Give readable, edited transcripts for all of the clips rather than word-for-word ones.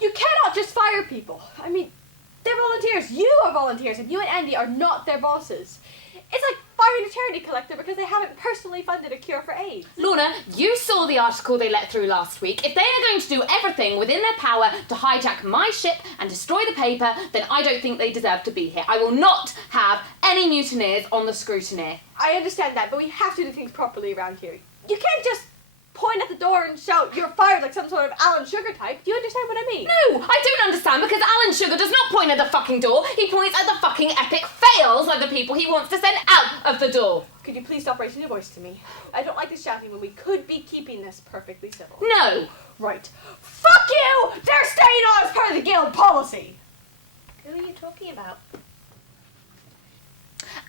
You cannot just fire people. I mean, they're volunteers. You are volunteers, and you and Andy are not their bosses. It's like firing a charity collector because they haven't personally funded a cure for AIDS. Lorna, you saw the article they let through last week. If they are going to do everything within their power to hijack my ship and destroy the paper, then I don't think they deserve to be here. I will not have any mutineers on the Scrutineer. I understand that, but we have to do things properly around here. You can't just point at the door and shout, "You're fired," like some sort of Alan Sugar type. Do you understand what I mean? No, I don't understand, because Alan Sugar does not point at the fucking door. He points at the fucking epic fails of the people he wants to send out of the door. Could you please stop raising your voice to me? I don't like this shouting when we could be keeping this perfectly civil. No. Right. Fuck you! They're staying on as part of the guild policy! Who are you talking about?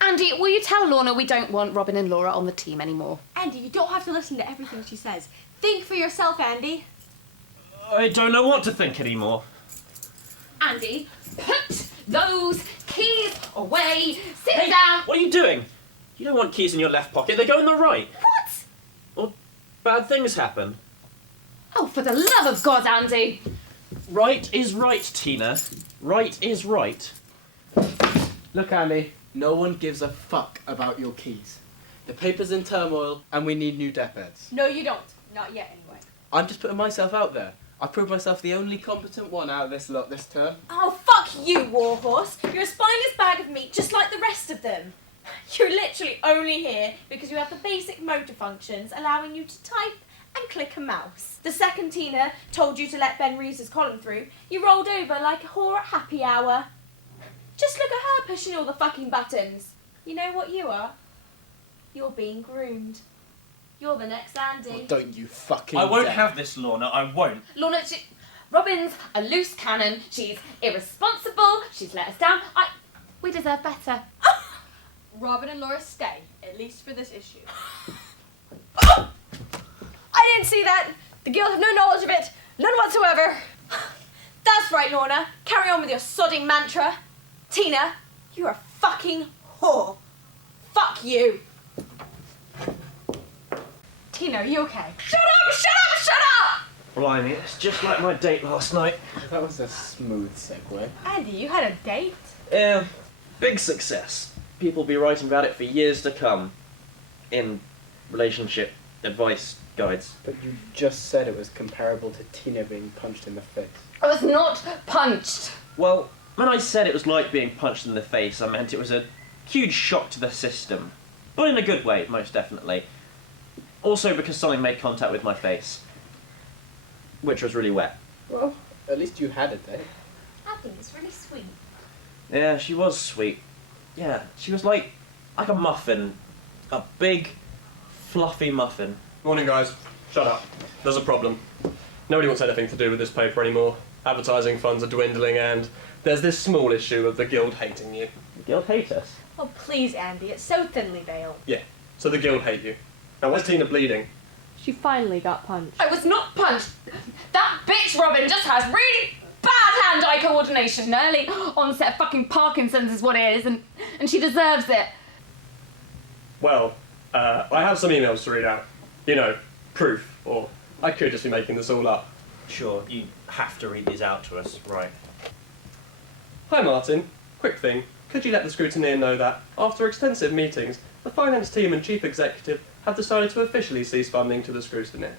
Andy, will you tell Lorna we don't want Robyn and Laura on the team anymore? Andy, you don't have to listen to everything she says. Think for yourself, Andy. I don't know what to think anymore. Andy, put those keys away. Sit down. What are you doing? You don't want keys in your left pocket, they go in the right. What? Or bad things happen. Oh, for the love of God, Andy. Right is right, Tina. Right is right. Look, Andy, no one gives a fuck about your keys. The paper's in turmoil, and we need new deathbeds. No, you don't. Not yet, anyway. I'm just putting myself out there. I proved myself the only competent one out of this lot this term. Oh, fuck you, Warhorse. You're a spineless bag of meat just like the rest of them. You're literally only here because you have the basic motor functions allowing you to type and click a mouse. The second Tina told you to let Ben Reese's column through, you rolled over like a whore at happy hour. Just look at her pushing all the fucking buttons. You know what you are? You're being groomed. You're the next Andy. Oh, don't you fucking I won't dare. have this, Lorna, I won't. Lorna, Robyn's a loose cannon. She's irresponsible. She's let us down. We deserve better. Robyn and Laura stay, at least for this issue. I didn't see that. The guild have no knowledge of it. None whatsoever. That's right, Lorna. Carry on with your sodding mantra. Tina, you're a fucking whore. Fuck you. Tina, are you okay? Shut up! Shut up! Shut up! Blimey, it's just like my date last night. That was a smooth segue. Andy, you had a date? Yeah, big success. People will be writing about it for years to come. In relationship advice guides. But you just said it was comparable to Tina being punched in the face. I was not punched. Well, when I said it was like being punched in the face, I meant it was a huge shock to the system. But in a good way, most definitely. Also because something made contact with my face. Which was really wet. Well, at least you had a date. I think it's really sweet. Yeah, she was sweet. Yeah, she was like a muffin. A big, fluffy muffin. Morning, guys. Shut up. There's a problem. Nobody wants anything to do with this paper anymore. Advertising funds are dwindling, and there's this small issue of the guild hating you. The guild hate us. Oh, please, Andy. It's so thinly veiled. Yeah, so the guild hate you. Now, where's Tina bleeding? She finally got punched. I was not punched. That bitch Robyn just has really bad hand-eye coordination. Early onset fucking Parkinson's is what it is, and she deserves it. Well, I have some emails to read out. You know, proof, or I could just be making this all up. Sure, you have to read these out to us, right? Hi, Martin. Quick thing. Could you let the Scrutineer know that, after extensive meetings, the finance team and chief executive have decided to officially cease funding to the Scrutineer.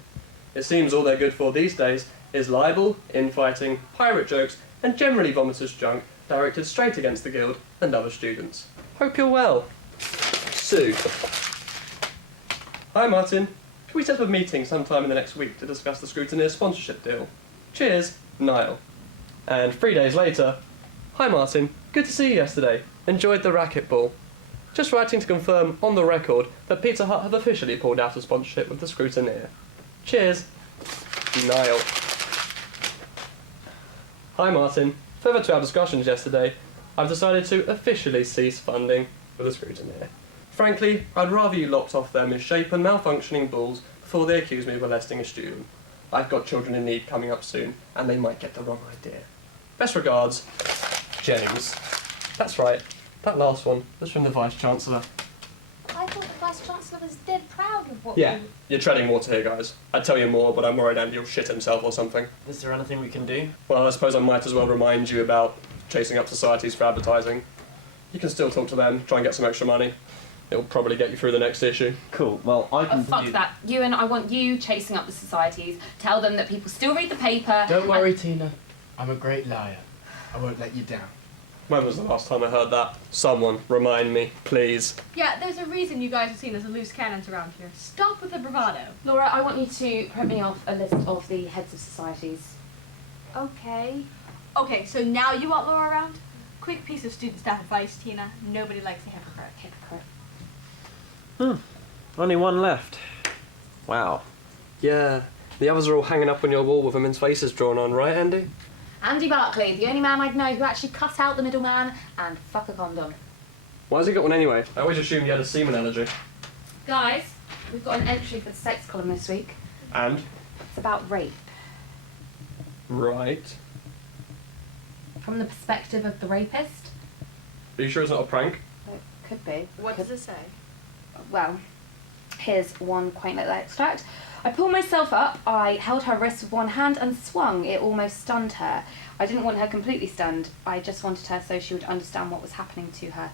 It seems all they're good for these days is libel, infighting, pirate jokes, and generally vomitous junk directed straight against the guild and other students. Hope you're well. Sue. Hi, Martin. Can we set up a meeting sometime in the next week to discuss the Scrutineer sponsorship deal? Cheers, Niall. And 3 days later, hi, Martin. Good to see you yesterday. Enjoyed the racquetball. Just writing to confirm on the record that Pizza Hut have officially pulled out of sponsorship with the Scrutineer. Cheers, Niall. Hi, Martin. Further to our discussions yesterday, I've decided to officially cease funding for the Scrutineer. Frankly, I'd rather you lopped off their misshapen, malfunctioning balls before they accuse me of molesting a student. I've got children in need coming up soon, and they might get the wrong idea. Best regards, James. That's right, that last one was from the Vice-Chancellor. I thought the Vice-Chancellor was dead proud of what Yeah, we... you're treading water here, guys. I'd tell you more, but I'm worried Andy will shit himself or something. Is there anything we can do? Well, I suppose I might as well remind you about chasing up societies for advertising. You can still talk to them, try and get some extra money. It'll probably get you through the next issue. Cool. Well, I can. Oh, fuck do... that. Ewan, I want you chasing up the societies. Tell them that people still read the paper. Don't worry, Tina. I'm a great liar. I won't let you down. When was the last time I heard that? Someone remind me, please. Yeah, there's a reason you guys are seen as a loose cannons around here. Stop with the bravado. Laura, I want you to print me off a list of the heads of societies. Okay. Okay, so now you want Laura around? Quick piece of student staff advice, Tina. Nobody likes a hypocrite. Only one left. Wow. Yeah, the others are all hanging up on your wall with women's faces drawn on, right, Andy? Andy Barclay, the only man I'd know who actually cut out the middleman and fuck a condom. Why has he got one anyway? I always assumed he had a semen allergy. Guys, we've got an entry for the sex column this week. And? It's about rape. Right. From the perspective of the rapist. Are you sure it's not a prank? It could be. What does it say? Well, here's one quaint little extract. I pulled myself up, I held her wrist with one hand and swung. It almost stunned her. I didn't want her completely stunned. I just wanted her so she would understand what was happening to her.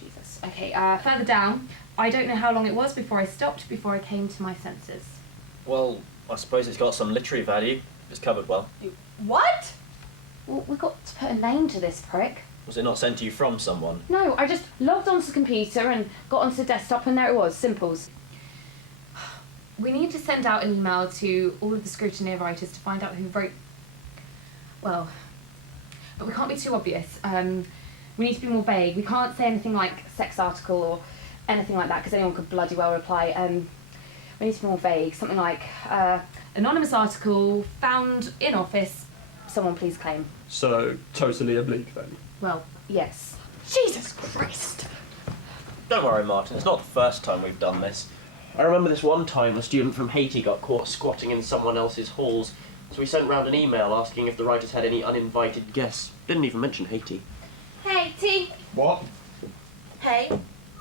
Jesus. Okay, further down. I don't know how long it was before I stopped, before I came to my senses. Well, I suppose it's got some literary value. It's covered well. What? Well, we've got to put a name to this prick. Was it not sent to you from someone? No, I just logged onto the computer and got onto the desktop and there it was, simples. We need to send out an email to all of the Scrutineer writers to find out who wrote... Well, but we can't be too obvious. We need to be more vague. We can't say anything like sex article or anything like that because anyone could bloody well reply. We need to be more vague. Something like anonymous article found in office. Someone please claim. So, totally oblique then? Well, yes. Jesus Christ. Don't worry, Martin. It's not the first time we've done this. I remember this one time a student from Haiti got caught squatting in someone else's halls, so we sent round an email asking if the writers had any uninvited guests. Didn't even mention Haiti. Hey, tea. What? Hey,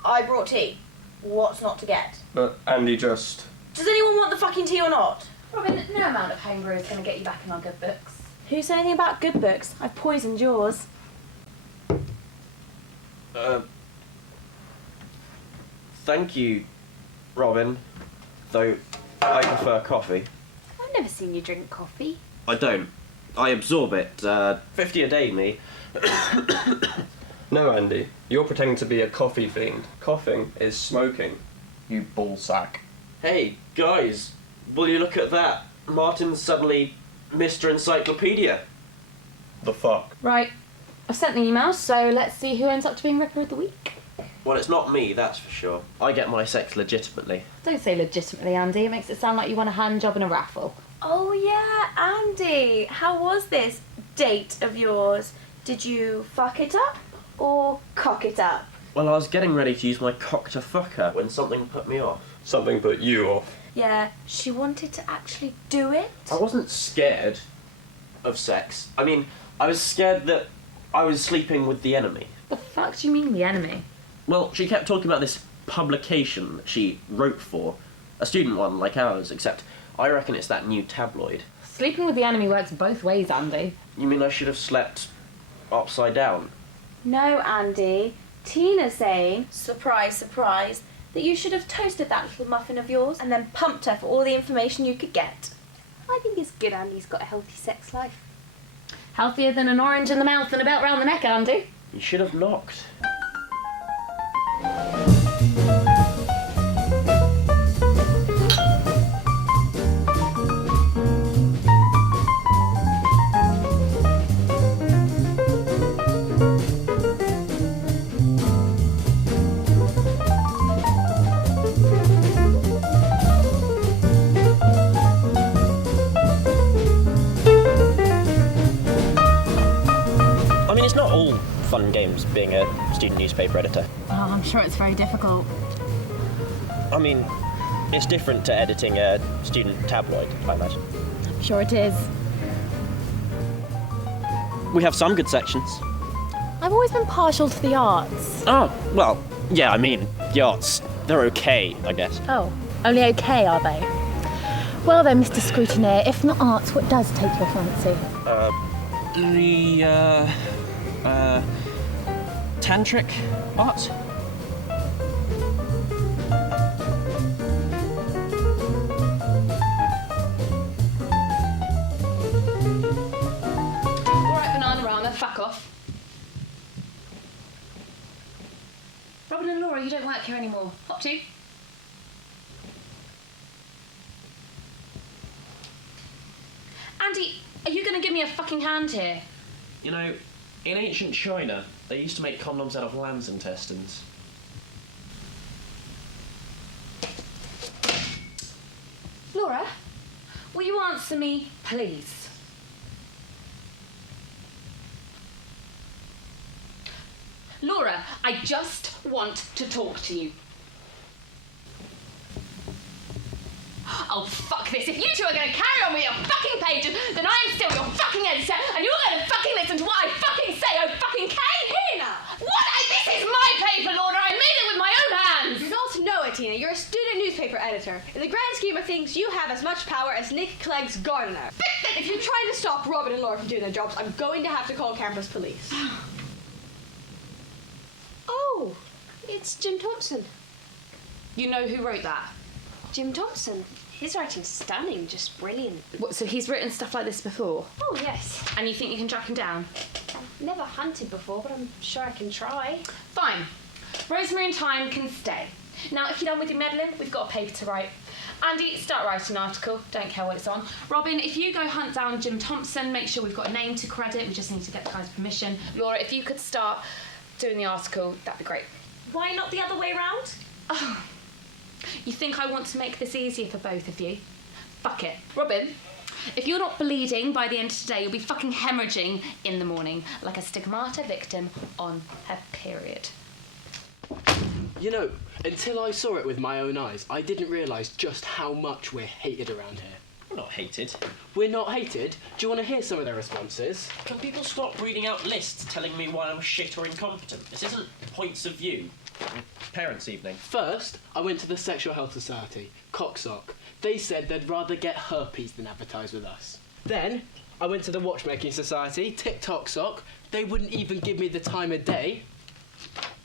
I brought tea. What's not to get? But Andy just... Does anyone want the fucking tea or not? Robyn, no amount of homebrew is going to get you back in our good books. Who said anything about good books? I've poisoned yours. Thank you, Robyn, though I prefer coffee. I've never seen you drink coffee. I don't. I absorb it. 50 a day, me. No, Andy. You're pretending to be a coffee fiend. Coughing is smoking. You ballsack. Hey, guys, will you look at that? Martin's suddenly Mr. Encyclopedia. The fuck? Right. I've sent the email, so let's see who ends up to being Ripper of the Week. Well, it's not me, that's for sure. I get my sex legitimately. Don't say legitimately, Andy. It makes it sound like you won a hand job in a raffle. Oh yeah, Andy. How was this date of yours? Did you fuck it up or cock it up? Well, I was getting ready to use my cock to fuck her when something put me off. Something put you off. Yeah, she wanted to actually do it. I wasn't scared of sex. I mean, I was scared that I was sleeping with the enemy. The fuck do you mean the enemy? Well, she kept talking about this publication that she wrote for. A student one, like ours, except I reckon it's that new tabloid. Sleeping with the enemy works both ways, Andy. You mean I should have slept upside down? No, Andy. Tina's saying, surprise, surprise, that you should have toasted that little muffin of yours and then pumped her for all the information you could get. I think it's good Andy's got a healthy sex life. Healthier than an orange in the mouth and a belt round the neck, Andy. You should have knocked. I mean, it's not all fun and games being a student newspaper editor. Oh, I'm sure it's very difficult. I mean, it's different to editing a student tabloid, I imagine. Sure it is. We have some good sections. I've always been partial to the arts. Oh, well, yeah, I mean, the arts they're okay, I guess. Oh, only okay, are they? Well then, Mr. Scrutineer, if not arts, what does take your fancy? Tantric art? Alright, Bananarama, fuck off. Robyn and Laura, you don't work here anymore. Hop to. Andy, are you going to give me a fucking hand here? You know, in ancient China, they used to make condoms out of lamb's intestines. Laura, will you answer me, please? Laura, I just want to talk to you. Oh, fuck this. If you two are going to carry on with your fucking pages, then I am still your fucking editor, and you're going to fucking listen to what I fucking say, oh fucking Tina! What? This is my paper, Laura. I made it with my own hands. You're not to know it, Tina. You're a student newspaper editor. In the grand scheme of things, you have as much power as Nick Clegg's gardener. If you're trying to stop Robyn and Laura from doing their jobs, I'm going to have to call campus police. Oh, it's Jim Thompson. You know who wrote that? Jim Thompson. His writing's stunning, just brilliant. What, so he's written stuff like this before? Oh, yes. And you think you can track him down? I've never hunted before, but I'm sure I can try. Fine. Rosemary and Thyme can stay. Now, if you're done with your meddling, we've got a paper to write. Andy, start writing an article. Don't care what it's on. Robyn, if you go hunt down Jim Thompson, make sure we've got a name to credit. We just need to get the guy's permission. Laura, if you could start doing the article, that'd be great. Why not the other way around? Oh, you think I want to make this easier for both of you? Fuck it. Robyn, if you're not bleeding by the end of today, you'll be fucking hemorrhaging in the morning, like a stigmata victim on her period. You know, until I saw it with my own eyes, I didn't realise just how much we're hated around here. We're not hated. We're not hated? Do you want to hear some of their responses? Can people stop reading out lists telling me why I'm shit or incompetent? This isn't points of view. Parents' evening. First, I went to the Sexual Health Society, Cocksock. They said they'd rather get herpes than advertise with us. Then, I went to the Watchmaking Society, TikTok Sock. They wouldn't even give me the time of day.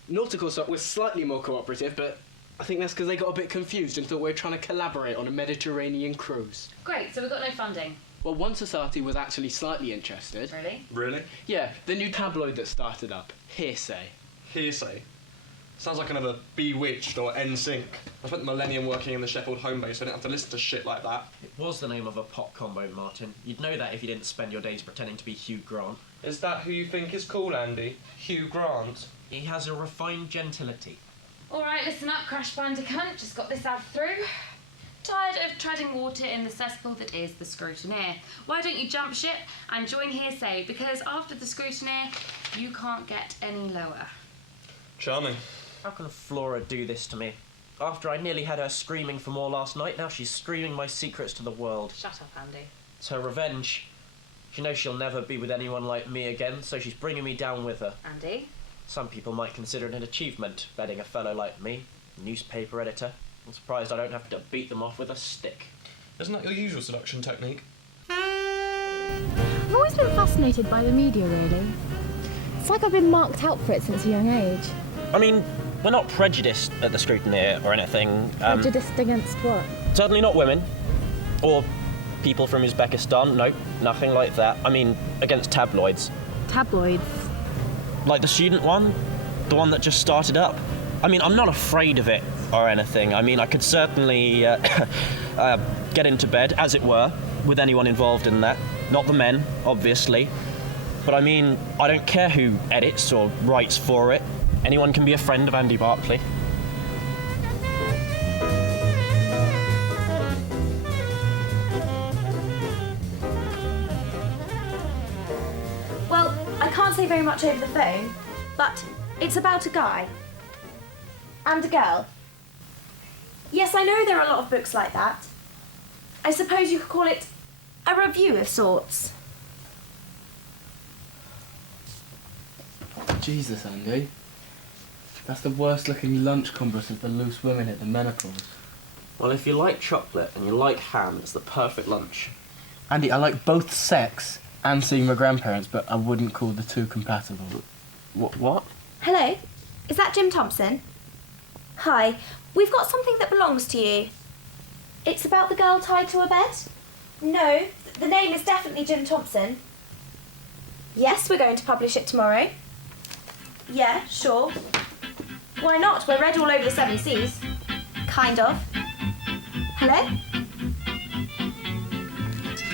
Nautical Sock was slightly more cooperative, but I think that's because they got a bit confused and thought we were trying to collaborate on a Mediterranean cruise. Great, so we've got no funding. Well, one society was actually slightly interested. Really? Really? Yeah, the new tabloid that started up, Hearsay. Hearsay. Sounds like another Bewitched or NSYNC. I spent the millennium working in the Sheffield home base, so I didn't have to listen to shit like that. It was the name of a pop combo, Martin. You'd know that if you didn't spend your days pretending to be Hugh Grant. Is that who you think is cool, Andy? Hugh Grant? He has a refined gentility. All right, listen up, Crash Bandicoot. Just got this out through. Tired of treading water in the cesspool that is the Scrutineer. Why don't you jump ship and join Hearsay? Because after the Scrutineer, you can't get any lower. Charming. How can Flora do this to me? After I nearly had her screaming for more last night, now she's screaming my secrets to the world. Shut up, Andy. It's her revenge. She knows she'll never be with anyone like me again, so she's bringing me down with her. Andy? Some people might consider it an achievement, bedding a fellow like me, newspaper editor. I'm surprised I don't have to beat them off with a stick. Isn't that your usual seduction technique? I've always been fascinated by the media, really. It's like I've been marked out for it since a young age. I mean, we're not prejudiced at the Scrutineer or anything. Prejudiced against what? Certainly not women. Or people from Uzbekistan. Nope, nothing like that. I mean, against tabloids. Tabloids? Like the student one? The one that just started up? I mean, I'm not afraid of it or anything. I mean, I could certainly get into bed, as it were, with anyone involved in that. Not the men, obviously. But I mean, I don't care who edits or writes for it. Anyone can be a friend of Andy Barclay. Well, I can't say very much over the phone, but it's about a guy. And a girl. Yes, I know there are a lot of books like that. I suppose you could call it a review of sorts. Jesus, Andy. That's the worst looking lunch combo of the loose women at the menopause. Well, if you like chocolate and you like ham, it's the perfect lunch. Andy, I like both sex and seeing my grandparents, but I wouldn't call the two compatible. What? Hello, is that Jim Thompson? Hi, we've got something that belongs to you. It's about the girl tied to a bed? No, the name is definitely Jim Thompson. Yes, we're going to publish it tomorrow. Yeah, sure. Why not? We're read all over the 7 seas. Kind of. Hello?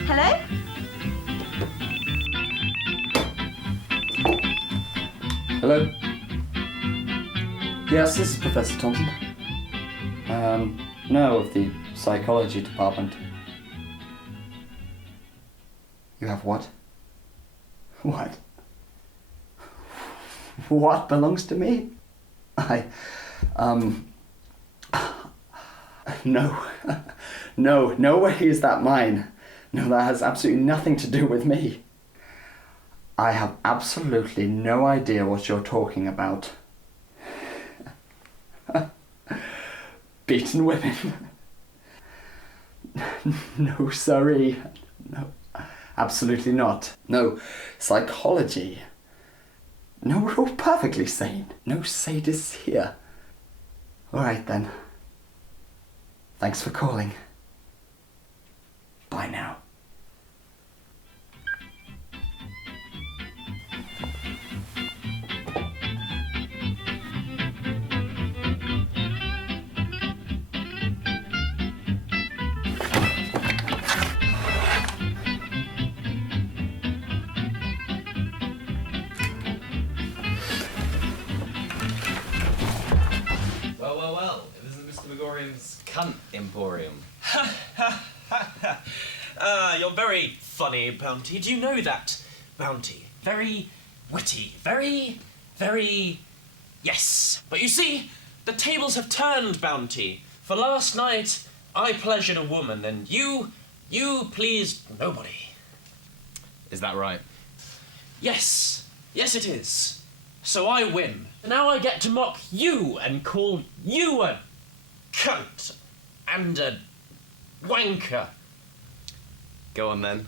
Hello? Hello? Yes, this is Professor Thompson. No, of the psychology department. You have what? What? What belongs to me? No. No way is that mine. No, that has absolutely nothing to do with me. I have absolutely no idea what you're talking about. Beaten women. No, sorry. No, absolutely not. No, psychology. No, we're all perfectly sane. No sadists here. All right then. Thanks for calling. Bye now. Well, it isn't Mr. Megorian's cunt emporium. You're very funny, Bounty. Do you know that, Bounty? Very witty. Very... Yes. But you see, the tables have turned, Bounty. For last night, I pleasured a woman, and you pleased nobody. Is that right? Yes. Yes, it is. So I win. Now I get to mock you and call you a cunt and a wanker. Go on then.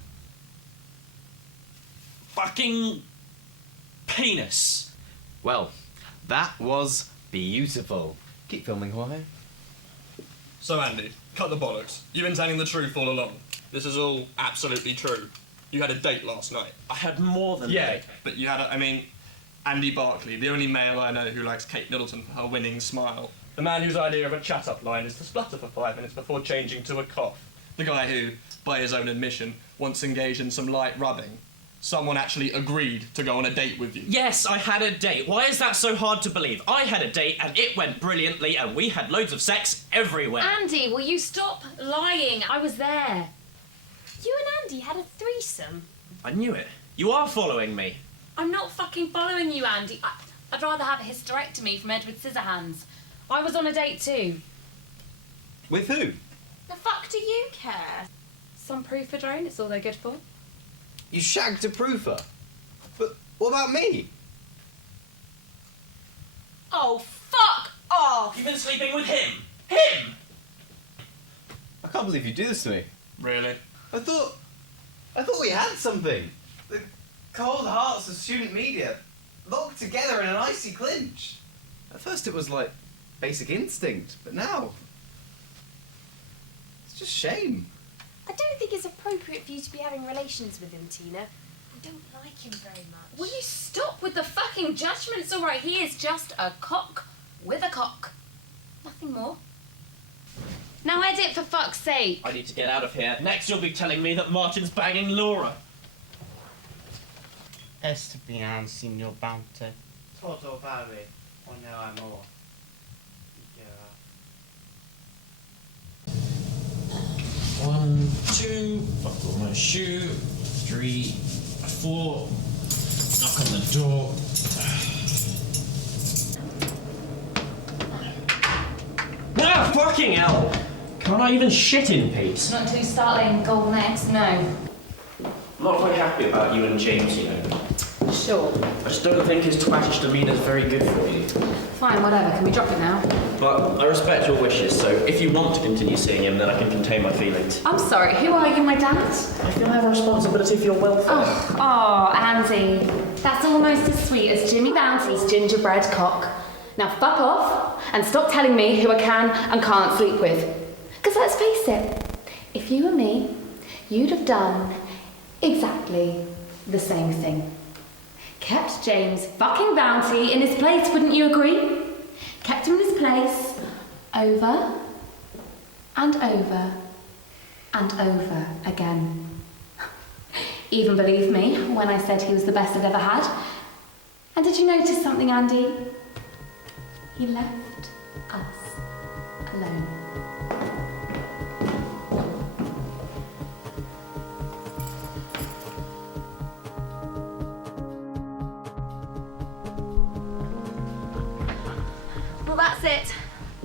Fucking penis. Well, that was beautiful. Keep filming, Jorge. So Andy, cut the bollocks. You've been telling the truth all along. This is all absolutely true. You had a date last night. I had more than that. But you had Andy Barkley, the only male I know who likes Kate Middleton for her winning smile. The man whose idea of a chat-up line is to splutter for 5 minutes before changing to a cough. The guy who, by his own admission, once engaged in some light rubbing. Someone actually agreed to go on a date with you. Yes, I had a date. Why is that so hard to believe? I had a date and it went brilliantly and we had loads of sex everywhere. Andy, will you stop lying? I was there. You and Andy had a threesome. I knew it. You are following me. I'm not fucking following you, Andy. I'd rather have a hysterectomy from Edward Scissorhands. I was on a date too. With who? The fuck do you care? Some proof for drone, it's all they're good for. You shagged a proofer. But what about me? Oh, fuck off! You've been sleeping with him. Him! I can't believe you do this to me. Really? I thought we had something. The cold hearts of student media, locked together in an icy clinch. At first it was like basic instinct, but now it's just shame. I don't think it's appropriate for you to be having relations with him, Tina. I don't like him very much. Will you stop with the fucking judgment? It's alright, he is just a cock with a cock. Nothing more. Now edit, for fuck's sake. I need to get out of here. Next you'll be telling me that Martin's banging Laura. Este bien, signor Bounty. Toto vale, o no amor. 1, 2, buckle my shoe. 3, 4, knock on the door. Ah, fucking hell! Can't I even shit in peace? Not until you start laying golden eggs, no. I'm not very happy about you and James, you know. Sure. I just don't think his twattish demeanour's very good for you. Fine, whatever. Can we drop it now? But I respect your wishes, so if you want to continue seeing him, then I can contain my feelings. I'm sorry, who are you, my dad? I feel I have a responsibility for your welfare. Oh, Andy. That's almost as sweet as Jimmy Bounty's gingerbread cock. Now fuck off and stop telling me who I can and can't sleep with. Because let's face it, if you were me, you'd have done exactly the same thing. Kept James fucking Bounty in his place, wouldn't you agree? Kept him in his place over and over and over again. Even believed me when I said he was the best I'd ever had. And did you notice something, Andy? He left us alone. Well, that's it.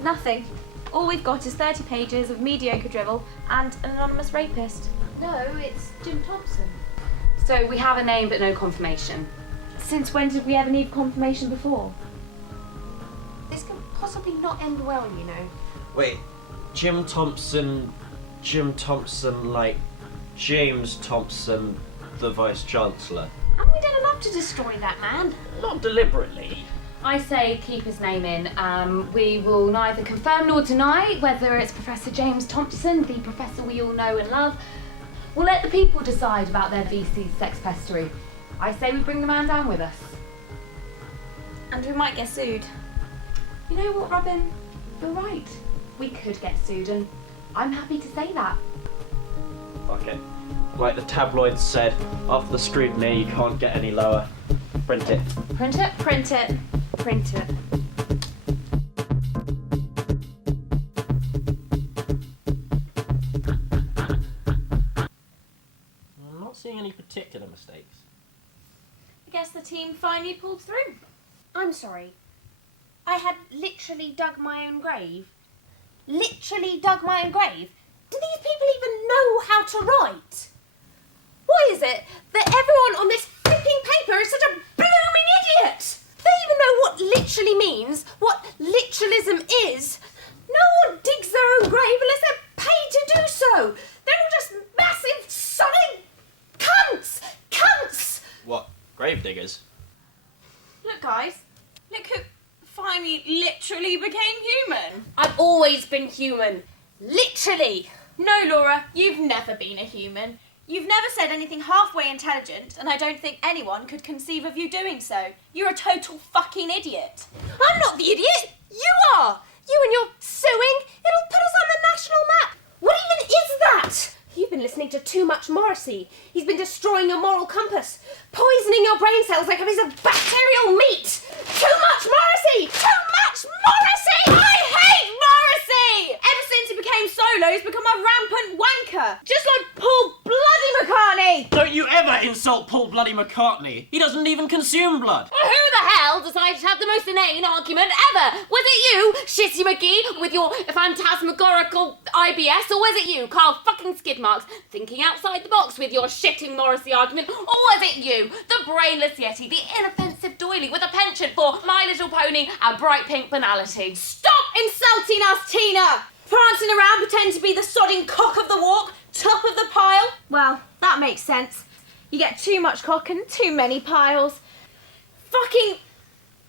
Nothing. All we've got is 30 pages of mediocre drivel and an anonymous rapist. No, it's Jim Thompson. So we have a name but no confirmation. Since when did we ever need confirmation before? This could possibly not end well, you know. Wait, Jim Thompson, like James Thompson, the Vice-Chancellor? Haven't we done enough to destroy that man? Not deliberately. I say keep his name in. We will neither confirm nor deny whether it's Professor James Thompson, the professor we all know and love. We'll let the people decide about their VC's sex pestery. I say we bring the man down with us. And we might get sued. You know what, Robyn? You're right. We could get sued, and I'm happy to say that. Fuck it. Like the tabloids said, after the Scrutineer you can't get any lower. Print it. Print it? Print it. Print it. I'm not seeing any particular mistakes. I guess the team finally pulled through. I'm sorry. I had literally dug my own grave. Literally dug my own grave? Do these people even know how to write? Why is it that everyone on this flipping paper is such a blooming idiot? They even know what literally means, what literalism is. No one digs their own grave unless they're paid to do so. They're all just massive, solid cunts! Cunts! What? Gravediggers? Look, guys. Look who finally literally became human. I've always been human. Literally. No, Laura, you've never been a human. You've never said anything halfway intelligent, and I don't think anyone could conceive of you doing so. You're a total fucking idiot. I'm not the idiot. You are. You and your suing. It'll put us on the national map. What even is that? You've been listening to too much Morrissey. He's been destroying your moral compass, poisoning your brain cells like a piece of bacterial meat. Too much Morrissey. Too much Morrissey. I hate Morrissey. Ever since he became solo, he's become a rampant wanker. Just like Paul Bloody McCartney. Don't you ever insult Paul Bloody McCartney! He doesn't even consume blood! Who the hell decided to have the most inane argument ever? Was it you, Shitty McGee, with your phantasmagorical IBS, or was it you, Carl fucking Skidmarks, thinking outside the box with your shitting Morrissey argument, or was it you, the brainless Yeti, the inoffensive doily with a penchant for My Little Pony and bright pink banality? Stop insulting us, Tina! Prancing around pretending to be the sodding cock of the walk, top of the pile. Well, that makes sense. You get too much cock and too many piles. Fucking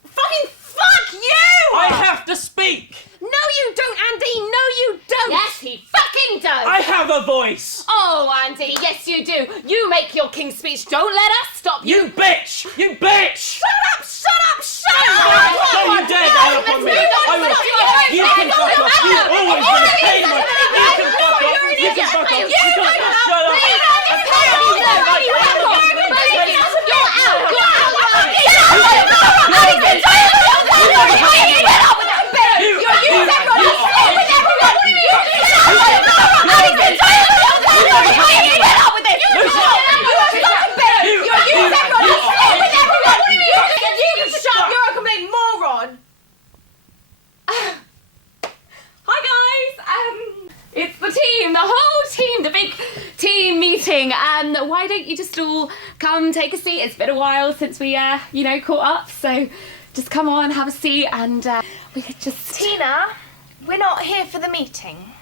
fuck you! I have to speak! No, you don't, Andy. No, you don't. Yes, he fucking does! I have a voice! Oh, Andy, yes you do. You make your king's speech. Don't let us stop you. You bitch! You bitch! Shut up! Shut up! Shut up! Don't you dare go up on me! I will. You can fuck off! You've always been a pain! You can fuck off! You can fuck off! You can shut up! It's the team, the whole the big team meeting. And why don't you just all come take a seat? It's been a while since we, caught up. So just come on, have a seat, and we could just... Tina, we're not here for the meeting.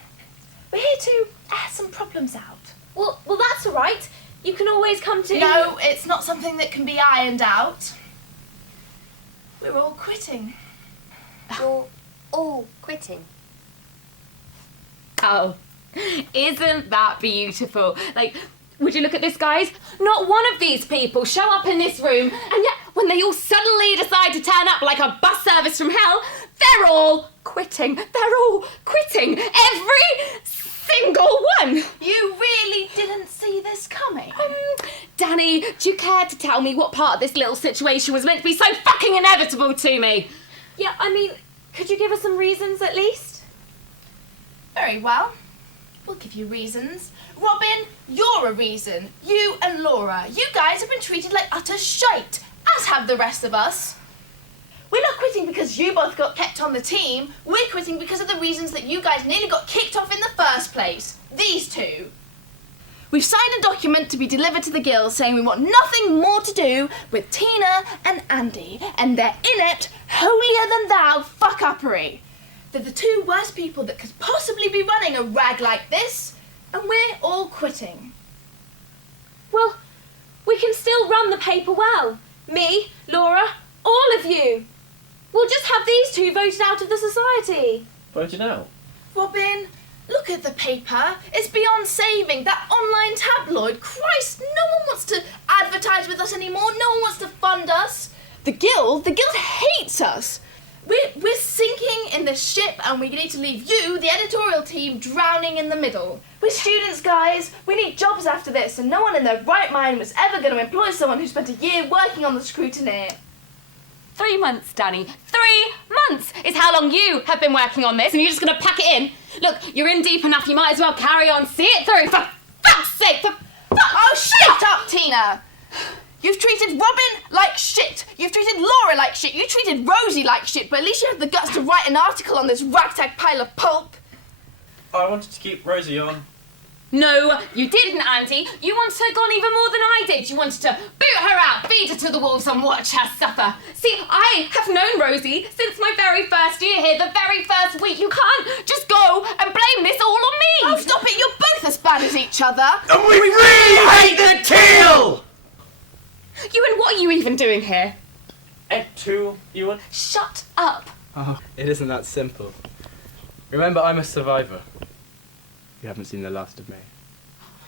We're here to air some problems out. Well, that's all right. You can always come to... No, it's not something that can be ironed out. We're all quitting. You're all quitting. Oh, isn't that beautiful? Like, would you look at this, guys? Not one of these people show up in this room, and yet when they all suddenly decide to turn up like a bus service from hell, they're all quitting. They're all quitting. Every single one. You really didn't see this coming? Danny, do you care to tell me what part of this little situation was meant to be so fucking inevitable to me? Yeah, I mean, could you give us some reasons at least? Very well. We'll give you reasons. Robyn, you're a reason. You and Laura, you guys have been treated like utter shite, as have the rest of us. We're not quitting because you both got kept on the team. We're quitting because of the reasons that you guys nearly got kicked off in the first place. These two. We've signed a document to be delivered to the guild saying we want nothing more to do with Tina and Andy and their inept, holier-than-thou fuck-uppery. They're the two worst people that could possibly be running a rag like this, and we're all quitting. Well, we can still run the paper well. Me, Laura, all of you. We'll just have these two voted out of the society. Voted out? Robyn, look at the paper. It's beyond saving. That online tabloid. Christ, no one wants to advertise with us anymore. No one wants to fund us. The guild hates us. We're sinking in this ship, and we need to leave you, the editorial team, drowning in the middle. We're students, guys. We need jobs after this, and no one in their right mind was ever going to employ someone who spent a year working on the Scrutineer. 3 months, Danny. 3 months is how long you have been working on this, and you're just going to pack it in. Look, you're in deep enough. You might as well carry on. See it through. For fuck's sake. Oh, shut up, Tina. You've treated Robyn like shit. You've treated Laura like shit. You treated Rosie like shit, but at least you had the guts to write an article on this ragtag pile of pulp. I wanted to keep Rosie on. No, you didn't, Andy. You wanted her gone even more than I did. You wanted to boot her out, feed her to the wolves, and watch her suffer. See, I have known Rosie since my very first year here, the very first week. You can't just go and blame this all on me. Oh, stop it. You're both as bad as each other. And we really hate the teal! Ewan, what are you even doing here? Ed 2, Ewan. Shut up. Oh, it isn't that simple. Remember, I'm a survivor. You haven't seen the last of me.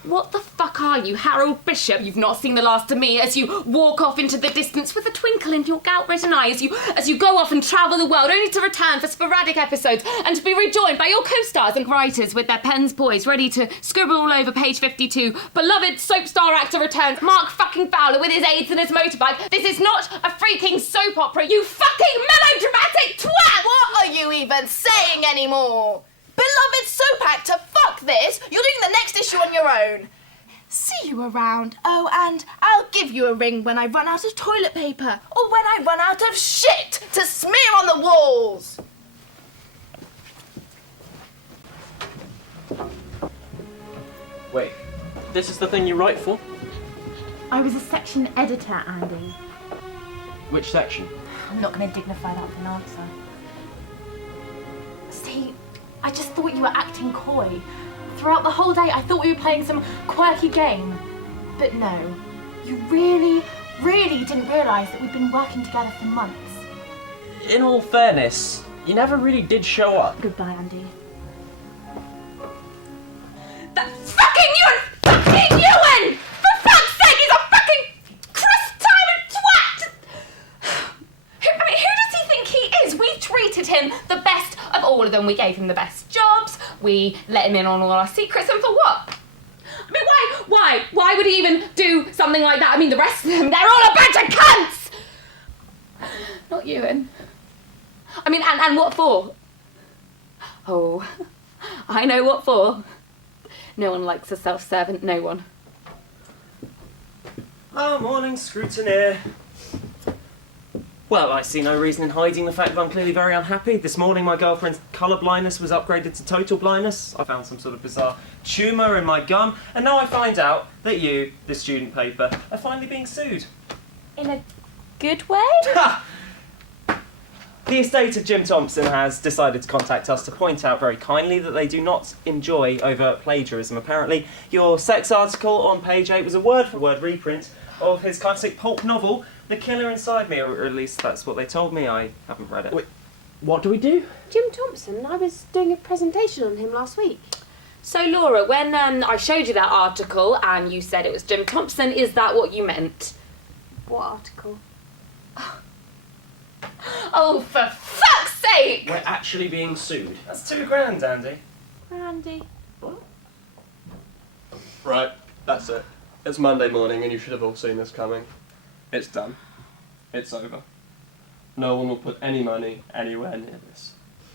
What the fuck are you, Harold Bishop? You've not seen the last of me as you walk off into the distance with a twinkle in your gout-ridden eye as you go off and travel the world only to return for sporadic episodes and to be rejoined by your co-stars and writers with their pens poised, ready to scribble all over page 52. Beloved soap star actor returns, Mark fucking Fowler with his AIDS and his motorbike. This is not a freaking soap opera, you fucking melodramatic twat! What are you even saying anymore? Beloved soap actor, fuck this! You're doing the next issue on your own. See you around. Oh, and I'll give you a ring when I run out of toilet paper or when I run out of shit to smear on the walls. Wait, this is the thing you write for? I was a section editor, Andy. Which section? I'm not going to dignify that with an answer. See, I just thought you were acting coy. Throughout the whole day, I thought we were playing some quirky game. But no, you really, really didn't realise that we'd been working together for months. In all fairness, you never really did show up. Goodbye, Andy. That fucking Ewan! For fuck's sake, he's a fucking cross-timing twat! Who does he think he is? We treated him the best of all of them. We gave him the best jobs. We let him in on all our secrets, and for what? I mean, why would he even do something like that? I mean, the rest of them, they're all a bunch of cunts! Not Ewan. I mean, and what for? Oh, I know what for. No one likes a self-servant, no one. Oh, morning, Scrutineer. Well, I see no reason in hiding the fact that I'm clearly very unhappy. This morning my girlfriend's colour blindness was upgraded to total blindness. I found some sort of bizarre tumour in my gum, and now I find out that you, the student paper, are finally being sued. In a good way? Ha! The estate of Jim Thompson has decided to contact us to point out very kindly that they do not enjoy overt plagiarism. Apparently, your sex article on page 8 was a word-for-word reprint of his classic pulp novel, The Killer Inside Me, or at least that's what they told me. I haven't read it. Wait, what do we do? Jim Thompson, I was doing a presentation on him last week. So, Laura, when I showed you that article and you said it was Jim Thompson, is that what you meant? What article? Oh, for fuck's sake! We're actually being sued. That's $2,000, Andy. Andy. Right, that's it. It's Monday morning and you should have all seen this coming. It's done. It's over. No one will put any money anywhere near this.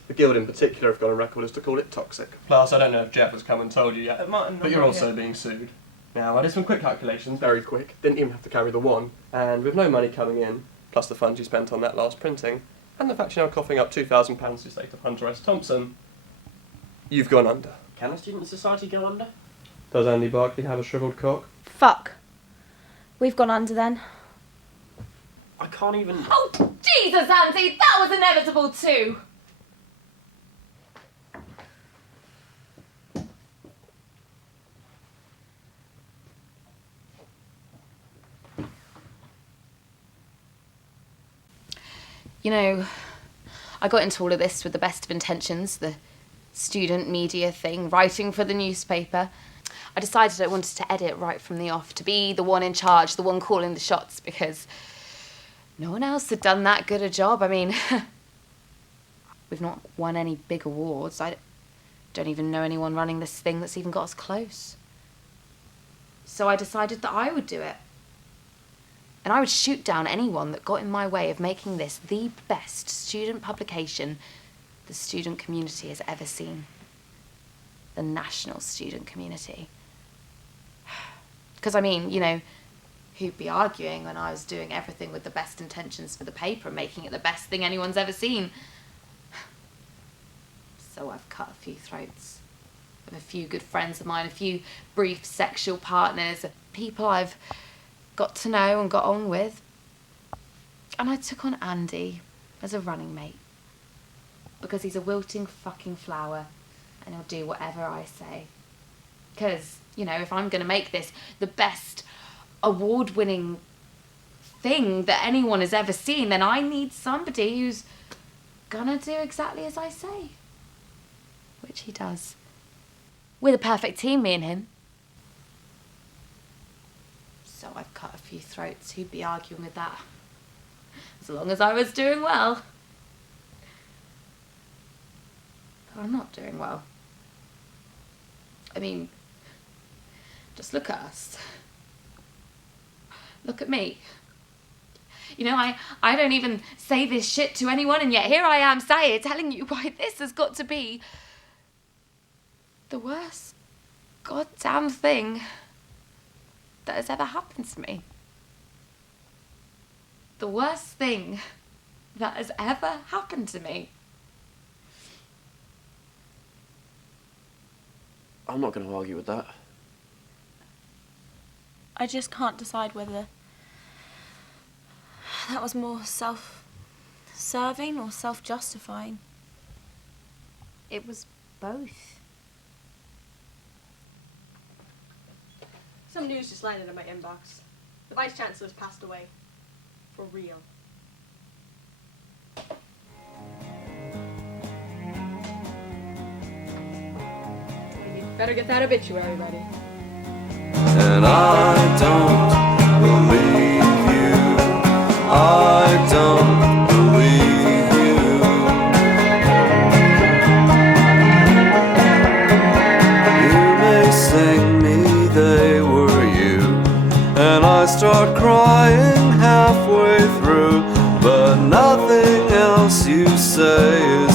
The Guild in particular have gone on record as to call it toxic. Plus, I don't know if Jeff has come and told you yet, Martin, but you're also being sued. Now, I did some quick calculations, very quick, didn't even have to carry the one, and with no money coming in, plus the funds you spent on that last printing, and the fact you're now coughing up £2,000 to the estate of Hunter S. Thompson, you've gone under. Can a student society go under? Does Andy Barkley have a shriveled cock? Fuck. We've gone under then. I can't even... Oh, Jesus, Andy, that was inevitable too! You know, I got into all of this with the best of intentions, the student media thing, writing for the newspaper. I decided I wanted to edit right from the off, to be the one in charge, the one calling the shots, because no one else had done that good a job. I mean, we've not won any big awards. I don't even know anyone running this thing that's even got us close. So I decided that I would do it. And I would shoot down anyone that got in my way of making this the best student publication the student community has ever seen. The national student community. Because, I mean, you know, who'd be arguing when I was doing everything with the best intentions for the paper, making it the best thing anyone's ever seen? So I've cut a few throats of a few good friends of mine, a few brief sexual partners, people I've got to know and got on with. And I took on Andy as a running mate. Because he's a wilting fucking flower and he'll do whatever I say. Because, you know, if I'm going to make this the best award-winning thing that anyone has ever seen, then I need somebody who's gonna do exactly as I say. Which he does. We're the perfect team, me and him. So I've cut a few throats. Who'd be arguing with that? As long as I was doing well. But I'm not doing well. I mean, just look at us. Look at me. You know, I don't even say this shit to anyone, and yet here I am sat here telling you why this has got to be the worst goddamn thing that has ever happened to me. The worst thing that has ever happened to me. I'm not going to argue with that. I just can't decide whether that was more self-serving or self-justifying. It was both. Some news just landed in my inbox. The Vice Chancellor's passed away. For real. You better get that obituary ready. And I don't believe you. I don't believe you. You may sing me they were you, and I start crying halfway through, but nothing else you say is